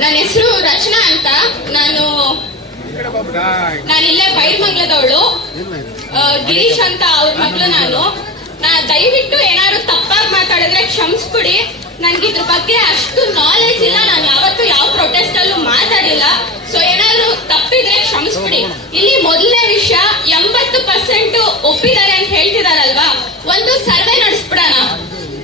ನನ್ನ ಹೆಸರು ರಚನಾ ಅಂತ. ನಾನು ಇಲ್ಲೇ ಬೈರ್ಮಂಗ್ಲದವಳು. ಗಿರೀಶ್ ಅಂತ ಅವ್ರ ಮಗಳು. ನಾ ದಯವಿಟ್ಟು ಏನಾದ್ರು ತಪ್ಪಾಗಿ ಮಾತಾಡಿದ್ರೆ ಕ್ಷಮಿಸ್ಬಿಡಿ. ನನ್ಗೆ ಇದ್ರ ಬಗ್ಗೆ ಅಷ್ಟು ನಾಲೆಜ್ ಇಲ್ಲ. ನಾನು ಯಾವತ್ತೂ ಯಾವ ಪ್ರೊಟೆಸ್ಟ್ ಅಲ್ಲೂ ಮಾತಾಡಿಲ್ಲ. ಸೊ ಏನಾದ್ರು ತಪ್ಪಿದ್ರೆ ಕ್ಷಮಿಸ್ಬಿಡಿ. ಇಲ್ಲಿ ಮೊದಲನೇ ವಿಷಯ, 80% ಒಪ್ಪಿದ್ದಾರೆ ಅಂತ ಹೇಳ್ತಿದಾರಲ್ವಾ, ಒಂದು ಸರ್ವೆ ನಡೆಸ್ಬಿಡೋಣ.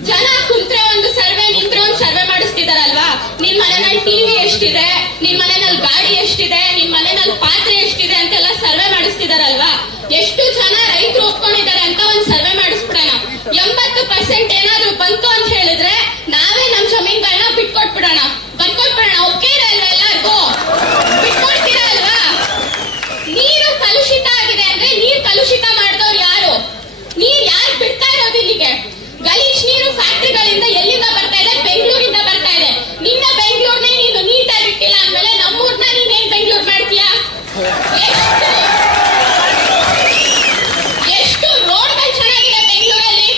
ಜನ ಕುಂತ್ರೆ ಒಂದು ಸರ್ವೆ, ನಿಂತ್ರೆ ಒಂದು ಸರ್ವೆ ಮಾಡಿಸ್ತಿದಾರಲ್ವಾ. ನಿನ್ ಮನೆಯಲ್ಲಿ ಟಿವಿ ಎಷ್ಟಿದೆ, ನಿನ್ ಮನೆಯಲ್ಲಿ ಗಾಡಿ ಎಷ್ಟಿದೆ, ನಿನ್ ಮನೆಯಲ್ಲಿ ಪಾತ್ರೆ ಎಷ್ಟಿದೆ ಅಂತೆಲ್ಲ ಸರ್ವೆ ಮಾಡಿಸ್ತಿದಾರಲ್ವಾ. ಎಷ್ಟು ಜನ ರೈತರು ಒಪ್ಕೊಂಡಿದ್ದಾರೆ ಅಂತ ಒಂದು ಸರ್ವೆ ಮಾಡಿಸ್ಬಿಡೋಣ. 80% ಏನಾದ್ರು ಬಂತು ಅಂತ ಹೇಳಿದ್ರೆ ನಾವೇ ನಮ್ ಜಮೀನ್ಗಳನ್ನ ಬಿಟ್ಕೊಟ್ಬಿಡೋಣ. ಒಪ್ಪಿರ ಅಲ್ವಾ? ಎಲ್ಲರಿಗೂ ಬಿಟ್ಕೊಡ್ತೀರಾ ಅಲ್ವಾ? ನೀರು ಕಲುಷಿತ ಆಗಿದೆ ಅಂದ್ರೆ ನೀರ್ ಕಲುಷಿತ ಮಾಡಿದವ್ರು ಯಾರು? ನೀರ್ ಯಾರು ಬಿಡ್ತಾ ಇರೋದು ಇಲ್ಲಿಗೆ? ಗಲೀಜ್ ನೀರು ಫ್ಯಾಕ್ಟ್ರಿಗಳಿಂದ ಎಲ್ಲಿಂದ ಬರ್ತಾ ಇದೆ? ಬೆಂಗಳೂರಿಂದ ಬರ್ತಾ ಇದೆ. ನಿನ್ನ ಬೆಂಗಳೂರ್ನೇ ನೀನು ನೀಟಾಗಿ ಬಿಟ್ಟಿಲ್ಲ ಅಂದ್ಮೇಲೆ ನಮ್ಮೂರ್ನ ನೀನೇನ್ ಬೆಂಗಳೂರು ಮಾಡ್ತೀಯಾ? ಎಷ್ಟು ರೋಡ್ಗಳು ಚೆನ್ನಾಗಿದೆ ಬೆಂಗಳೂರಲ್ಲಿ.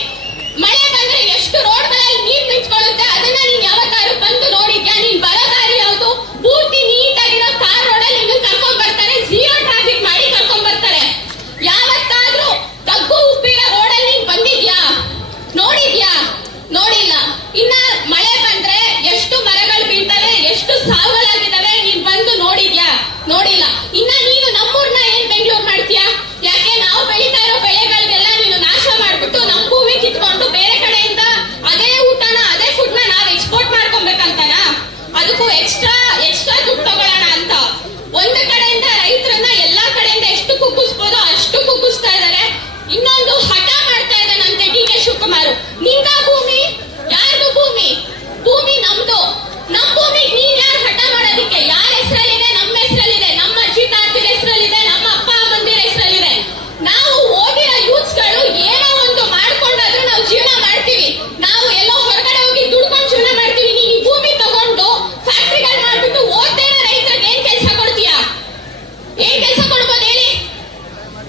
ಮಳೆ ಬಂದ್ರೆ ಎಷ್ಟು ರೋಡ್ಗಳಲ್ಲಿ ನೀರ್ ನಿಂತ್ಕೊಳ್ಳುತ್ತೆ. ಅದನ್ನ ನೀನ್ ಯಾವತ್ತಾರು ಬಂದು ನೋಡಿದ್ಯಾ? ನೀನ್ ಬರೋ ದಾರಿ ಯಾವ್ದು? ಪೂರ್ತಿ ನೀಟಾಗಿರೋ ಕಾರ್ ರೋಡಲ್ಲಿ ನಿನ್ನ ಕರ್ಕೊಂಡ್ ಬರ್ತಾರೆ, ಝೀರೋ ಟ್ರಾಫಿಕ್ ಮಾಡಿ ಕರ್ಕೊಂಡ್ ಬರ್ತಾರೆ. ಯಾವತ್ತಾದ್ರೂ ತಗ್ಗು ಉಪ್ಪಿರೋ ರೋಡಲ್ಲಿ ನೀನ್ ಬಂದಿದ್ಯಾ? ನೋಡಿದ್ಯಾ? ನೋಡಿಲ್ಲ. ಇನ್ನ ಮಳೆ ಬಂದ್ರೆ ಎಷ್ಟು ಮರಗಳು ಬೀಳ್ತವೆ, ಎಷ್ಟು ಸಾವುಗಳಾಗಿದ್ದಾವೆ, ನೀನ್ ಬಂದು ನೋಡಿದ್ಯಾ? ನೋಡಿಲ್ಲ. ಇನ್ನ ನೀನು ನಮ್ಮೂರ್ನ ಏನ್ ಬೆಂಗಳೂರು ಮಾಡ್ತೀಯಾ? ಯಾಕೆ ನಾವು ಬೆಳೀತಾ ಇರೋ ಬೆಳೆಗಳಿಗೆಲ್ಲ ನೀನು ನಾಶ ಮಾಡ್ಬಿಟ್ಟು ನಮ್ ಭೂಮಿ ಕಿತ್ಕೊಂಡು ಬೇರೆ ಕಡೆಯಿಂದ ಅದೇ ಊಟನ, ಅದೇ ಫುಡ್ನ ನಾವ್ ಎಕ್ಸ್ಪೋರ್ಟ್ ಮಾಡ್ಕೊಬೇಕಂತಾನ? ಅದಕ್ಕೂ ಎಕ್ಸ್ಟ್ರಾ ದುಡ್ಡು ತಗೊಳ್ಳೋಣ ಅಂತ ಒಂದು ಕಡೆಯಿಂದ ರೈತರನ್ನ ಎಲ್ಲಾ ಕಡೆಯಿಂದ ಎಷ್ಟು ಕುಗ್ಗಿಸ್ಬೋದೋ ಅಷ್ಟು ಕುಗ್ಗಿಸ್ತಾ ಇದಾರೆ. ಇನ್ನೊಂದು ಹಠ ಮಾಡ್ತಾ ಇದ್ದಾನಂತೆ ಡಿ ಕೆ ಶಿವಕುಮಾರ್. ನಿಂದ ಭೂಮಿ, ಯಾರ್ದು ಭೂಮಿ? ಭೂಮಿ ನಮ್ದು. ನಮ್ ಭೂಮಿ ನೀನ್ ಯಾರು ಹಠ ಮಾಡೋದಿಕ್ಕೆ? ಯಾರ ಹೆಸರಲ್ಲಿದೆ? ನಮ್ಮ ಹೆಸರಲ್ಲಿದೆ. ನಮ್ಮ ಅಜ್ಜಿ ತಾತಿರ ಹೆಸರಲ್ಲಿದೆ. ನಮ್ಮ ಅಪ್ಪ ಅಮ್ಮಂದಿರ ಹೆಸರಲ್ಲಿದೆ. ನಾವು ಓದಿರೋ ಯೂತ್ಸ್ ಗಳು ಏನೋ ಒಂದು ಮಾಡ್ಕೊಂಡಾದ್ರೂ ನಾವು ಜೀವನ ಮಾಡ್ತೀವಿ. ನಾವು ಎಲ್ಲೋ ಹೊರಗಡೆ ಹೋಗಿ ದುಡ್ಕೊಂಡು ಜೀವನ ಮಾಡ್ತೀವಿ. ನೀನ್ ಈ ಭೂಮಿ ತಗೊಂಡು ಫ್ಯಾಕ್ಟ್ರಿಗಳು ಮಾಡ್ಬಿಟ್ಟು ಓದ್ತೇನೆ ರೈತರಿಗೆ ಏನ್ ಕೆಲಸ ಕೊಡ್ತೀಯಾ? ಏನ್ ಕೆಲಸ ಕೊಡ್ಬೋದು ಹೇಳಿ?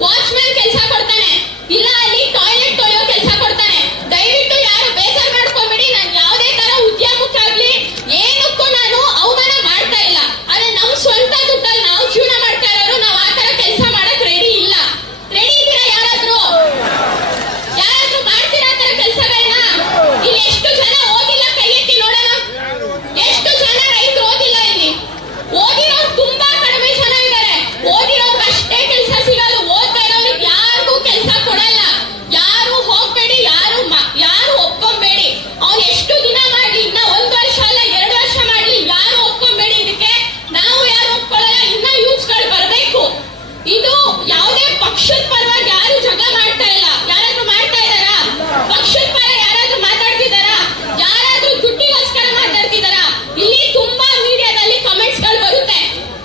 ವಾಚ್ಮ್ಯಾನ್ ಕೆಲಸ ಕೊಡ್ತಾನೆ, ಇಲ್ಲ ಅಲ್ಲಿ ಟಾಯ್ಲೆಟ್ ತೊಳೆಯೋ ಕೆಲಸ ಕೊಡ್ತಾನೆ. ದಯವಿಟ್ಟು ಯಾರು ಬೇಜಾರ್ ಮಾಡ್ಕೊಂಡ್ಬಿಡಿ. ನಾನು ಯಾವುದೇ ತರ ಉದ್ಯಮಕ್ಕಾಗ್ಲಿ ಏನಕ್ಕೂ ನಾನು ಅವಮಾನ ಮಾಡ್ತಾ ಇಲ್ಲ. ಆದ್ರೆ ನಮ್ ಸ್ವಂತ ದುಡ್ಡಲ್ಲಿ ನಾವು ಜೀವನ ಮಾಡ್ತಾ ಇರೋರು ನಾವು ಆ ತರ ಕೆಲಸ ಮಾಡಕ್ ರೆಡಿ ಇಲ್ಲ. ರೆಡಿ ಇದ್ದೀರಾ ಯಾರಾದ್ರೂ? ಮಾಡ್ತೀರಾ ಆ ತರ ಕೆಲಸಗಳನ್ನ? ಇಲ್ಲಿ ಎಷ್ಟು ಜನ ಓದಿಲ್ಲ? ಕೈ ಎತ್ತಿ ನೋಡೋಣ. ಎಷ್ಟು ಜನ ರೈತರು ಓದಿಲ್ಲ ಇಲ್ಲಿ? ಓದಿರೋರು ತುಂಬಾ ಕಡಿಮೆ ಜನ ಇದ್ದಾರೆ. ಓದಿರೋರ್ಗೆ ಅಷ್ಟೇ ಕೆಲಸ ಸಿಗಲ್ಲ. ಓದ್ತಾ ಇರೋರಿಗೆ ಯಾರಿಗೂ ಕೆಲಸ ಕೊಡಲ್ಲ. ಯಾರು ಹೋಗ್ಬೇಡಿ, ಯಾರು ಒಪ್ಕೊಂಬೇಡಿ. ಅವ್ನು ಎಷ್ಟು ದಿನ ಮಾಡ್ಲಿ, ಇನ್ನ 1 ವರ್ಷ ಅಲ್ಲ 2 ವರ್ಷ ಮಾಡ್ಲಿ, ಯಾರು ಒಪ್ಕೊಂಬೇಡಿ. ಇದಕ್ಕೆ ನಾವು ಯಾರು ಒಪ್ಕೊಳ್ಳಲ್ಲ. ಇನ್ನ ಯೂತ್ಸ್ ಗಳು ಬರ್ಬೇಕು. ಇದು ಯಾವುದೇ ಪಕ್ಷದ ಪರವಾಗಿ ಯಾರು ಜಗಳ ಮಾಡ್ತಾ ಇಲ್ಲ. ಯಾರಾದ್ರೂ ಮಾಡ್ತಾ ಇದಾರಾ? ಪಕ್ಷದ ಪರ ಯಾರಾದ್ರೂ ಮಾತಾಡ್ತಿದಾರಾ? ಯಾರಾದ್ರೂ ದುಡ್ಡಿಗೋಸ್ಕರ ಮಾತಾಡ್ತಿದಾರಾ? ಇಲ್ಲಿ ತುಂಬಾ ಮೀಡಿಯಾದಲ್ಲಿ ಕಮೆಂಟ್ಸ್ ಗಳು ಬರುತ್ತೆ,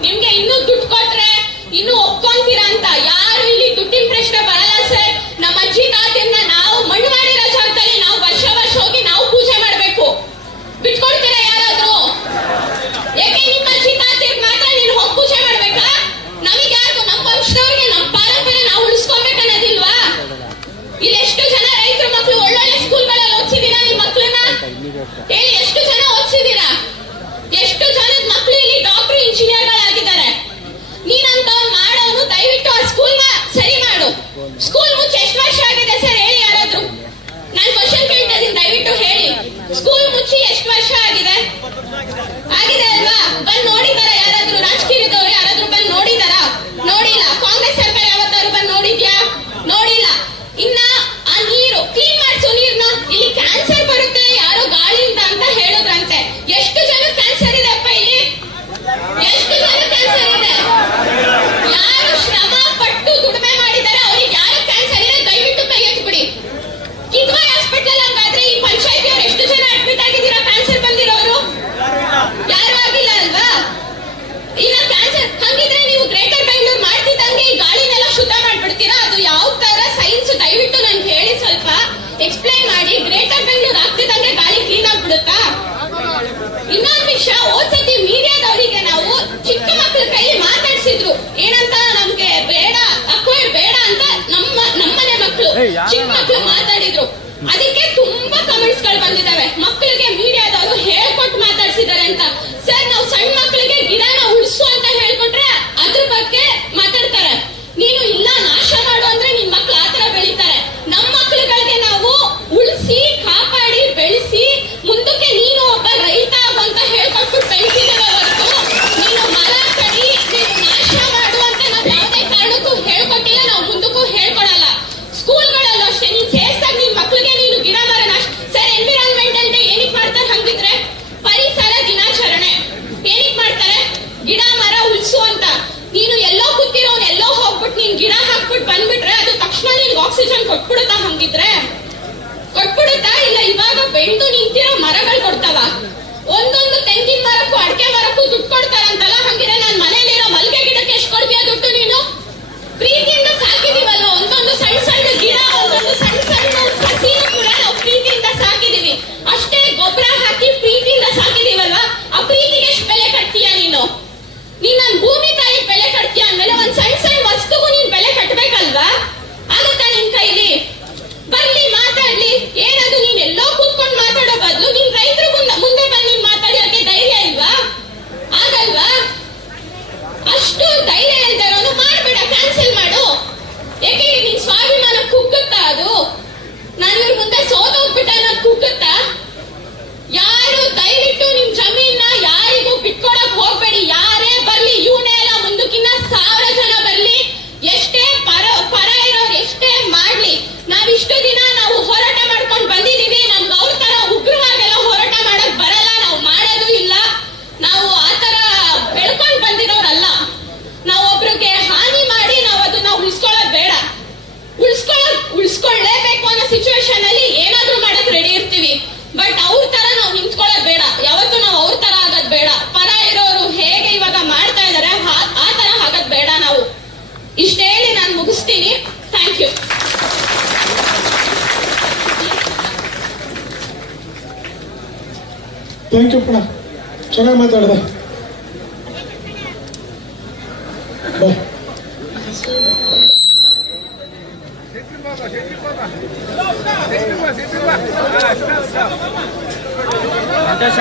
ನಿಮ್ಗೆ ಇನ್ನೂ ದುಡ್ಡು ಕೊಟ್ರೆ ಇನ್ನು ಒಪ್ಕೊಂತೀರಾ ಅಂತ. ಯಾರು ಇಲ್ಲಿ ದುಡ್ಡಿನ ಪ್ರಶ್ನೆ ಬರಲ್ಲ ಸರ್. ನಮ್ಮ ಅಜ್ಜಿ ತಾತಿಯನ್ನ ನಾವು ಮಣ್ಣು ಮಾಡಿರೋ ಜಾಗದಲ್ಲಿ ನಾವು ವರ್ಷ ಹೋಗಿ ನಾವು ಪೂಜೆ ಮಾಡ್ಬೇಕು. ಬಿಟ್ಕೊಡ್ತೀರಾ ಯಾರಾದ್ರೂ? ಯಾಕೆ ನಿಮ್ಮ ಅಜ್ಜಿ ತಾತಿಯರ್ ಮಾತ್ರ ನೀನು ಹೋಗಿ ಪೂಜೆ ಮಾಡ್ಬೇಕಾ? ನಮಗೆ ಯಾರಿಗೂ, ನಮ್ಮ ವಂಶದವ್ರಿಗೆ ನಮ್ಮ ಪಾರಂಪರೆ ನಾವು ಉಳಿಸ್ಕೊಬೇಕನ್ನೋದಿಲ್ವಾ? ಇಲ್ಲಿ ಎಷ್ಟು ಜನ ರೈತರ ಮಕ್ಕಳು ಒಳ್ಳೊಳ್ಳೆ ಸ್ಕೂಲ್ಗಳಲ್ಲಿ ಓದಿಸಿದೀರಾ ನಿಮ್ಮ ಮಕ್ಕಳನ್ನ? ಹೇಳಿ, ಎಷ್ಟು ಜನ ಓದಿಸಿದೀರಾ? ಎಷ್ಟು ಜನದ ಮಕ್ಕಳು ಇಲ್ಲಿ ಡಾಕ್ಟರ್ ಇಂಜಿನಿಯರ್ಗಳಾಗಿದ್ದಾರೆ? ನೀನಂತ ಮಾಡೋನು ದಯವಿಟ್ಟು ಆ ಸ್ಕೂಲ್ನ ಸರಿ ಮಾಡು. ಸ್ಕೂಲ್ ಮುಚ್ಚಿ ಎಷ್ಟು ವರ್ಷ ಆಗಿದೆ ಸರ್ ಹೇಳಿ ಯಾರಾದ್ರೂ? ನಾನು ಕ್ವಶನ್ ಕೇಳ್ತಾ ಇದ್ದೀನಿ, ದಯವಿಟ್ಟು ಹೇಳಿ. ಸ್ಕೂಲ್ ಮುಚ್ಚಿ ಎಷ್ಟು ವರ್ಷ ಆಗಿದೆ? ಅಲ್ವಾ? ಬಂದು ನೋಡಿದಾರ ಯಾರಾದ್ರೂ? ರಾಜಕೀಯದವ್ರು ಯಾರಾದ್ರೂ ಬಂದು ನೋಡಿದಾರ? ನೋಡಿಲ್ಲ. ಕಾಂಗ್ರೆಸ್ ಸರ್ಕಾರ ಯಾವತ್ತಾದ್ರು ಬಂದು ನೋಡಿದ್ಯಾ? ನೋಡಿಲ್ಲ. ಇನ್ನ ಆ ನೀರು ಕ್ಲೀನ್ ಮಾಡಿಸೋ ನೀರ್ನ, ಇಲ್ಲಿ ಕ್ಯಾನ್ಸರ್ ಬರುತ್ತೆ ಯಾರೋ ಗಾಳಿಯಿಂದ ಅಂತ ಹೇಳಿದ್ರಂತೆ. ಎಷ್ಟು ಜನ ಕ್ಯಾನ್ಸರ್ ಇದೆ ಅಪ್ಪ ಇಲ್ಲಿ? ಎಷ್ಟು ಜನ ಕ್ಯಾನ್ಸರ್ ಇದೆ? ಯಾರು ಶ್ರಮ ಪಟ್ಟು ದುಡಿಮೆ ಮಾಡಿದ್ದಾರೆ ಅವ್ರಿಗೆ ಯಾರು ಕ್ಯಾನ್ಸರ್ ಇದೆ? ದಯವಿಟ್ಟು ಕೈ ಎತ್ಬಿಡಿ. ಕಿದ್ವಾಯ್ ಹಾಸ್ಪಿಟಲ್ ಹಂಗಾದ್ರೆ ಈ ಪಂಚಾಯತಿಯವ್ರು ಎಷ್ಟು ಜನ ಅಡ್ಮಿಟ್ ಆಗಿದ್ದೀರಾ ಕ್ಯಾನ್ಸರ್ ಬಂದಿರೋರು? ಯಾರು ಆಗಿಲ್ಲ ಅಲ್ವಾ? ಇನ್ನ ಕ್ಯಾನ್ಸರ್ ಹಂಗಿದ್ರೆ ನೀವು ಗ್ರೇಟರ್ ಬೆಂಗಳೂರು ಮಾಡ್ತಿದ್ದಂಗೆ ಈ ಗಾಳಿನೆಲ್ಲ ಶುದ್ಧ ಮಾಡ್ಬಿಡ್ತೀರಾ? ಅದು ಯಾವ ತರ ಸೈನ್ಸ್? ದಯವಿಟ್ಟು ನನ್ಗೆ ಹೇಳಿ, ಸ್ವಲ್ಪ ಎಕ್ಸ್ಪ್ಲೈನ್ ಮಾಡಿ. ಗ್ರೇಟರ್ ಬೆಂಗಳೂರು ಆಗ್ತಿದ್ದಂಗೆ ಗಾಳಿ ಕ್ಲೀನ್ ಆಗ್ಬಿಡುತ್ತಾ? ಇನ್ನೊಂದು ವಿಷಯ, ಓದ್ಸತಿ ಮೀಡಿಯಾದವರಿಗೆ ನಾವು ಚಿಕ್ಕ ಮಕ್ಕಳ ಕೈಲಿ ಮಾತಾಡ್ಸಿದ್ರು. ಏನಂತ? ನಮ್ಗೆ ಬೇಡ, ಅಕ್ವೈರ್ ಬೇಡ ಅಂತ ನಮ್ಮನೆ ಮಕ್ಕಳು ಚಿಕ್ಕ ಮಕ್ಕಳು ಮಾತಾಡಿದ್ರು. ಅದಕ್ಕೆ ತುಂಬಾ ಕಮೆಂಟ್ಸ್ ಗಳು ಬಂದಿದ್ದಾವೆ. ಮಕ್ಕಳಿಗೆ ಮೀಡಿಯಾದವರು ಹೇಳ್ಕೊಟ್ಟು ಮಾತಾಡ್ತಾರೆ. ಆಕ್ಸಿಜನ್ ಕೊಟ್ಬಿಡುತ್ತಾ? ಹಂಗಿದ್ರೆ ಕೊಟ್ಬಿಡುತ್ತಾ? ಇಲ್ಲ ಇವಾಗ ಬೆಳೆದು ನಿಂತಿರೋ ಮರಗಳು ಕೊಡ್ತಾವ? ಒಂದೊಂದು ತೆಂಗಿನ ಮರಕ್ಕೂ ಅಡಿಕೆ ಮರಕ್ಕೂ ದುಡ್ಡು ಕೊಡ್ತಾರಂತಲ್ಲ, ಹಂಗಿದ್ರೆ ನನ್ನ ಮನೇಲಿರೋ ಮಲ್ಗೆ ಗಿಡಕ್ಕೆ ಎಷ್ಟು ಕೊಡ್ತೀಯ ದುಡ್ಡು ನೀನು? ಪ್ರೀತಿಯಿಂದ ಸಾಕಿದೀವಲ್ವ ಒಂದೊಂದು ಸಣ್ಣ ಸಣ್ಣ ಗಿಡ, ಒಂದೊಂದು ಸಣ್ಣ ಸಣ್ಣ ಸಸಿನೂ ಕೂಡ ನಾವು ಪ್ರೀತಿಯಿಂದ ಸಾಕಿದೀವಿ. ಅಷ್ಟೇ ಗೊಬ್ಬರ ಹಾಕಿ ಪ್ರೀತಿಯಿಂದ ಸಾಕಿದೀವಲ್ವಾ? ಆ ಪ್ರೀತಿಗೆ ಎಷ್ಟು ಬೆಲೆ ಕಟ್ತೀಯ ನೀನು? ನೀನ್ ನನ್ ಭೂಮಿ ತಾಯಿ ಬೆಲೆ ಕಟ್ತೀಯ ಅಂದ್ಮೇಲೆ ಒಂದ್ ಸಣ್ಣ ಸಣ್ಣ ವಸ್ತುಗೂ ನೀನ್ ಬೆಲೆ ಕಟ್ಬೇಕಲ್ವಾ? ಆಗತ್ತಾ ನಿನ್ ಕೈಲಿ? ಬರ್ಲಿ ಮಾತಾಡ್ಲಿ. ಏನದು ನೀನ್ ಎಲ್ಲೋ ಕೂತ್ಕೊಂಡು ಮಾತಾಡೋ ಬದಲು ನೀನ್ ರೈತರು ಮುಂದೆ ಬಂದು ನೀನ್ ಮಾತಾಡೋಕೆ ಧೈರ್ಯ ಇಲ್ವಾ? ಆಗಲ್ವಾ? ಅಷ್ಟು ಧೈರ್ಯ ಇಲ್ದಿರೋನು ಮಾಡ್ಬೇಡ, ಕ್ಯಾನ್ಸಲ್ ಮಾಡು. ಯಾಕೆ ನಿನ್ ಸ್ವಾಭಿಮಾನ ಕುಗ್ಗುತ್ತಾ ಅದು? ನಾನು ಇವ್ರ ಮುಂದೆ ಸೋತೋಗ್ಬಿಟ್ಟ ಅನ್ನೋದು ಕುಗ್ಗುತ್ತಾ? ಯಾರು ದಯವಿಟ್ಟು ನಿಮ್ ಜಮೀನ ಯಾರಿಗೂ ಬಿಟ್ಕೊಡಕ್ ಹೋಗ್ಬೇಡಿ. ಯಾರೇ ಬರ್ಲಿ, ಇವನೇ ಎಲ್ಲ ಮುಂದಕ್ಕಿನ್ನ 1000 ಜನ ಬರ್ಲಿ, ಎಷ್ಟೇ ಪರ ಇರೋರು ಎಷ್ಟೇ ಮಾಡ್ಲಿ, ನಾವಿಷ್ಟು ದಿನ ನಾವು ಹೋರಾಟ ಮಾಡ್ಕೊಂಡು ಬಂದಿದೀವಿ. ನಮ್ಗೆ ಅವ್ರ ತರ ಉಗ್ರವಾಗೆಲ್ಲ ಹೋರಾಟ ಮಾಡಕ್ ಬರಲ್ಲ, ನಾವು ಮಾಡೋದು ಇಲ್ಲ. ನಾವು ಆತರ ಬೆಳ್ಕೊಂಡ್ ಬಂದಿರೋರಲ್ಲ. ನಾವು ಒಬ್ರಿಗೆ ಹಾನಿ ಮಾಡಿ ನಾವು ಅದನ್ನ ಉಳಿಸ್ಕೊಳ್ಳೋದು ಬೇಡ. ಉಳಿಸ್ಕೊಳ್ಳೇಬೇಕು ಅನ್ನೋ ಸಿಚುವೇಶನ್ ಅಲ್ಲಿ ಏನಾದ್ರೂ ಮಾಡಕ್ ರೆಡಿ ಇರ್ತೀವಿ. ಬಟ್ ಅವ್ರ ತರ ನಾವು ನಿಂತ್ಕೊಳ್ಳೋದು ಬೇಡ. ಯಾವತ್ತೂ ನಾವು ಅವ್ರ ತರ ಆಗೋದ್ ಬೇಡ. ಪರ ಇರೋರು ಹೇಗೆ ಇವಾಗ ಮಾಡ್ತಾ ಇದಾರೆ ಆ ತರ ಆಗೋದ್ ಬೇಡ ನಾವು. ಇಷ್ಟ ಹೇಳಿ ನಾನು ಮುಗಿಸ್ತೀನಿ. Thank you. ಥ್ಯಾಂಕ್ ಯು ಪುಣ, ಚೆನ್ನಾಗಿ ಮಾತಾಡಿದೆ. ಬಾಯ್. ಅಧ್ಯಕ್ಷ